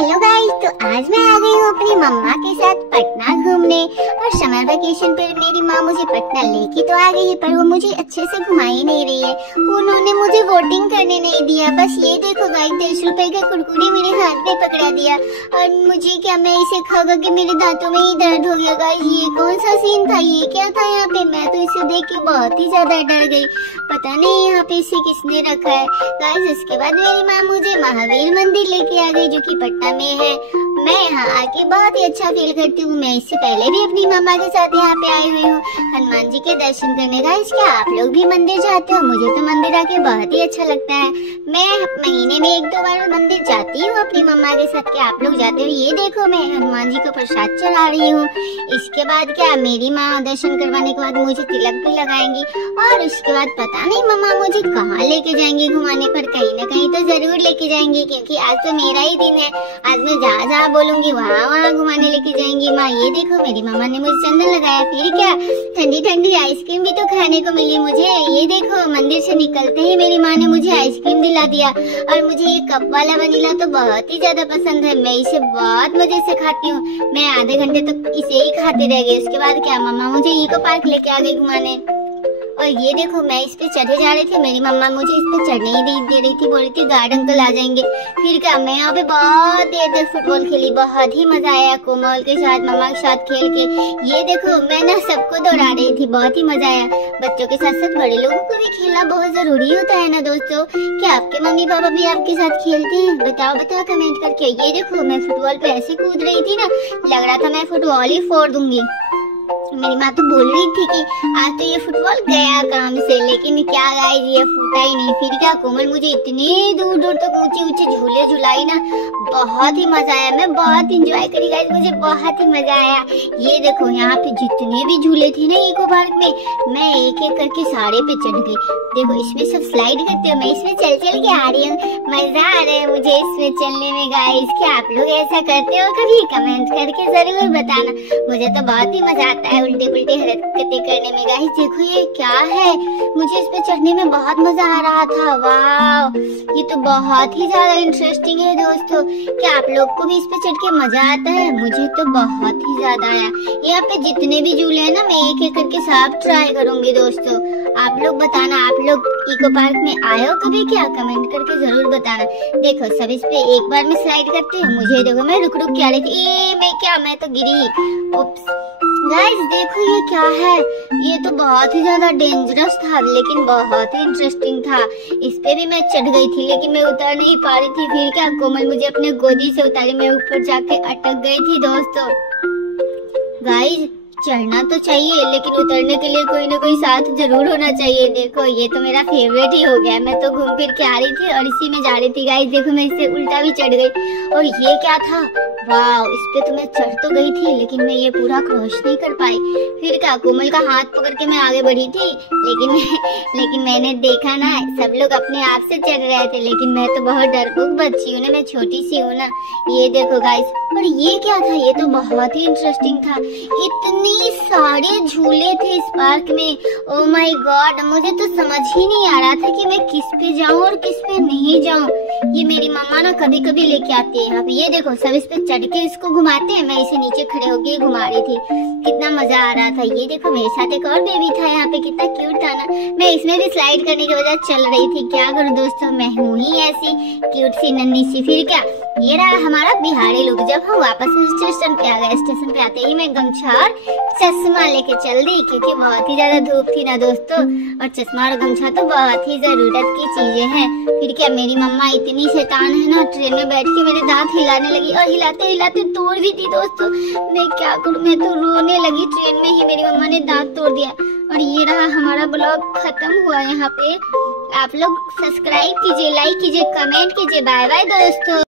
Hello guys, तो आज मैं आ गई हूँ अपनी मम्मा के साथ पटना घूमने। और समर वेकेशन पर मेरी माँ मुझे पटना लेके तो आ गई है, पर वो मुझे अच्छे से घुमा ही नहीं रही है। उन्होंने मुझे वोटिंग करने नहीं दिया। बस ये देखो गाइस, 10 रुपए का कुरकुरे मेरे हाथ में पकड़ा दिया। और मुझे क्या, मैं इसे खा के मेरे दांतों में ही दर्द हो गया। गाइस ये कौन सा सीन था, ये क्या था यहाँ पे? मैं तो इसे देख के बहुत ही ज्यादा डर गई। पता नहीं यहाँ पे इसे किसने रखा है। गाइस इसके बाद मेरी माँ मुझे महावीर मंदिर लेके आ गई, जो कि पटना में है। मैं यहाँ आके बहुत ही अच्छा फील करती हूँ। मैं इससे पहले भी अपनी मम्मा के साथ यहाँ पे आई हुई हूँ हनुमान जी के दर्शन करने। गाइस क्या आप लोग भी मंदिर जाते हो? मुझे तो मंदिर आके बहुत ही अच्छा लगता है। मैं महीने में 1-2 बार मंदिर जाती हूँ अपनी मम्मा के साथ। क्या आप लोग जाते हो? ये देखो मैं हनुमान जी को प्रसाद चढ़ा रही हूँ। इसके बाद क्या, मेरी माँ दर्शन करवाने के बाद मुझे तिलक भी लगाएंगी। और उसके बाद पता नहीं मम्मा मुझे कहाँ लेके जाएंगी घुमाने, पर कहीं ना कहीं तो जरूर लेके जाएंगी, क्योंकि आज तो मेरा ही दिन है। आज मैं जहाँ बोलूंगी वहाँ घुमाने लेके जाएंगी माँ। ये देखो मेरी मामा ने मुझे चंदन लगाया। फिर क्या, ठंडी ठंडी आइसक्रीम भी तो खाने को मिली मुझे। ये देखो मंदिर से निकलते ही मेरी माँ ने मुझे आइसक्रीम दिला दिया। और मुझे ये कप वाला वनीला तो बहुत ही ज्यादा पसंद है। मैं इसे बहुत मजे से खाती हूँ। मैं आधे घंटे तक इसे ही खाते रह गई। उसके बाद क्या, मम्मा मुझे इको पार्क लेके आ गई घुमाने। और ये देखो मैं इस पे चढ़े जा रही थी, मेरी मम्मा मुझे इस पे चढ़ने ही दे रही थी। बोल रही थी गार्ड अंकल आ जाएंगे। फिर क्या, मैं यहाँ पे बहुत देर तक फुटबॉल खेली। बहुत ही मजा आया कोमल के साथ, मम्मा के साथ खेल के। ये देखो मैं ना सबको दौड़ा रही थी, बहुत ही मजा आया। बच्चों के साथ साथ बड़े लोगों को भी खेलना बहुत जरूरी होता है ना दोस्तों। क्या आपके मम्मी पापा भी आपके साथ खेलते हैं? बताओ कमेंट करके। ये देखो मैं फुटबॉल पे ऐसे कूद रही थी ना, लग रहा था मैं फुटबॉल ही फोड़ दूंगी। मेरी माँ तो बोल रही थी कि आज तो ये फुटबॉल गया काम से, लेकिन क्या गाइस ये फूटा ही नहीं। फिर क्या, कोमल मुझे इतनी दूर दूर तक ऊंचे झूले झुलाई ना, बहुत ही मजा आया। मैं बहुत इंजॉय करी गाइस, मुझे बहुत ही मजा आया। ये देखो यहाँ पे जितने भी झूले थे ना इको पार्क में, मैं एक एक करके सारे पे चढ़ गई। देखो इसमें सब स्लाइड करते हो, मैं इसमें चल चल के आ रही हूँ। मजा आ रहा है मुझे इसमें चलने में गाइस। क्या आप लोग ऐसा करते हो कभी? कमेंट करके जरूर बताना। मुझे तो बहुत ही मजा आता है उल्टे पुल्टे हरकतें करने में। गाइस देखो ये क्या है, मुझे इस पे चढ़ने में बहुत मजा आ रहा था। वाह ये तो बहुत ही ज्यादा इंटरेस्टिंग है दोस्तों। क्या आप लोग को भी इस पे चढ़ के मजा आता है? मुझे तो बहुत ही ज्यादा आया। यहाँ पे जितने भी झूले हैं ना, मैं एक एक करके सब ट्राई करूंगी दोस्तों। आप लोग बताना, आप लोग इको पार्क में आए हो कभी? क्या कमेंट करके जरूर बताना। देखो सब इस पे एक बार में स्लाइड करते हैं। मुझे देखो मैं रुक के आ रही थी, मैं तो गिरी। उप्स। गाइस देखो ये क्या है, ये तो बहुत ही ज्यादा डेंजरस था, लेकिन बहुत ही इंटरेस्टिंग था। इस पे भी मैं चढ़ गई थी, लेकिन मैं उतर नहीं पा रही थी। फिर क्या, कोमल मुझे अपने गोदी से उतारी, मैं ऊपर जाके अटक गई थी दोस्तों। गाइस चढ़ना तो चाहिए, लेकिन उतरने के लिए कोई ना कोई साथ जरूर होना चाहिए। देखो ये तो मेरा फेवरेट ही हो गया। मैं तो घूम फिर के आ रही थी और इसी में जा रही थी। गाइस देखो मैं इससे उल्टा भी चढ़ गई। और ये क्या था, वाह इस पे तो मैं चढ़ तो गई थी, लेकिन मैं ये पूरा क्रॉस नहीं कर पाई। फिर क्या, कोमल का हाथ पकड़ के मैं आगे बढ़ी थी, लेकिन मैंने देखा ना सब लोग अपने आप से चढ़ रहे थे, लेकिन मैं तो बहुत डरपोक बच्ची हूँ ना, मैं छोटी सी हूँ ना। ये देखो गाइस, और ये क्या था, ये तो बहुत ही इंटरेस्टिंग था। इतनी सारे झूले थे इस पार्क में। ओ माय गॉड, मुझे तो समझ ही नहीं आ रहा था कि मैं किस पे जाऊं और किस पे नहीं जाऊं। ये मेरी मम्मा ना कभी कभी लेके आती है यहाँ पे। ये देखो सब इस पे चढ़ के इसको घुमाते हैं, मैं इसे नीचे खड़े होके घुमा रही थी। कितना मजा आ रहा था। ये देखो मेरे साथ एक और बेबी था यहाँ पे, कितना क्यूट था ना। मैं इसमें भी स्लाइड करने की वजह चल रही थी। क्या करूँ दोस्तों, मैं हूँ ही ऐसी क्यूट सी नन्ही सी। फिर क्या, ये रहा हमारा बिहारी लुक। जब हम वापस स्टेशन पे आ गए, स्टेशन पे आते ही मैं गमछा और चश्मा लेके चल दी, क्योंकि बहुत ही ज्यादा धूप थी ना दोस्तों। और चश्मा और गमछा तो बहुत ही जरूरत की चीजें हैं। फिर क्या, मेरी मम्मा इतनी शैतान है ना, ट्रेन में बैठ के मेरे दांत हिलाने लगी, और हिलाते हिलाते तोड़ भी दी दोस्तों। मैं क्या करूँ, मैं तो रोने लगी। ट्रेन में ही मेरी मम्मा ने दांत तोड़ दिया। और ये रहा हमारा ब्लॉग खत्म हुआ यहाँ पे। आप लोग सब्सक्राइब कीजिए, लाइक कीजिए, कमेंट कीजिए। बाय बाय दोस्तों।